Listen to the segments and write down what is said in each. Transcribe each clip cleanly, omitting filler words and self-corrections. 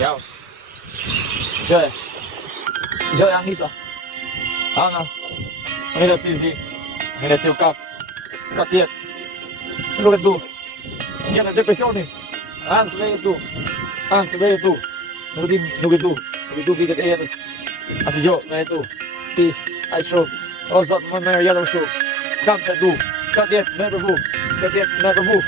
Ja. Gjë. Gjë janë nisa. Ana. Mire si zi. Mire si u kaf. Ka tjetë. Nuk e du. Njëtë e depresioni. Anë së me jetu. Anë së me jetu. Nuk e du. Nuk e du vitet e jetës. Asi gjo me jetu. Ti, aj shumë. O zot, më merë jetër shumë. S'kam që du. Ka tjetë me përvu. Ka tjetë me përvu.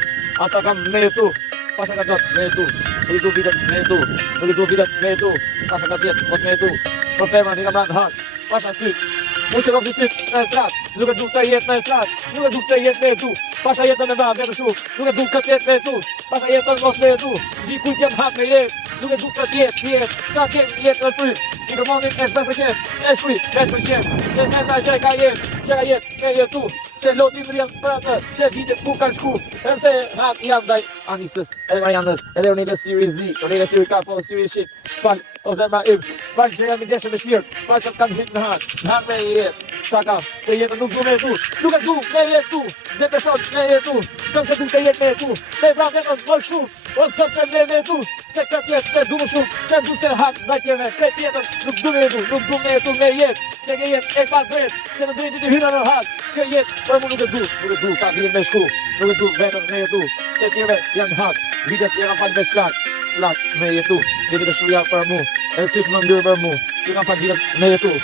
Asa kam me jetu. Pasha ka dot me jetu. Nuk e du vitet me jetu. Nuk e du vitet me jetu. Pasha ka tjetë mos me jetu. Për ferma një kam ranë hak. Pasha syt. Mu që rofë syt në estrat. Nuk e du të jetë në estrat. Nuk e du të jetë me jetu. Pasha jetën me vrap vetë shumë. Nuk e du këtë jetë me jetu. Pasha jetën mos me jetu. Di kujt jem hak me jetë. Nuk e du këtë jetë. Sa kem jetë në fry. Mikrofonin e 5%. E shkuj 5%. Se venda që ka jetë me jetu. Se loti më rjallë për atë, se vitet ku kanë shku. Edhe pse hap jam ndaj Anisës, edhe Marianës, edhe Ornele Siri Z, Ornele Siri Kafo, Siri Shit. Fal, o zemra im, fal që jam i ndeshëm me shpirt, fal që kanë hit në hak me jetë. Sa kam, se jetën nuk du me jetu, nuk e du me jetu, depresion me jetu, s'kam se du të jetë me jetu, me vram vetën më shumë, o zëm se me jetu, se këtë jetë se du më shumë, se du se hak ndaj tjeve, këtë jetën nuk du me jetu, nuk du me jetu me jetë, se ke jetë e pa drejt, se në drejtit i hyna në hak, këtë jetë për mu nuk e du, sa vijet me shku, nuk e du vetën me jetu, se tjeve janë hak, vitet janë falë me flak me jetu, vitet e shuja për mu, e fyt më ndyrë për mu, ju kam falë vitet me jetu.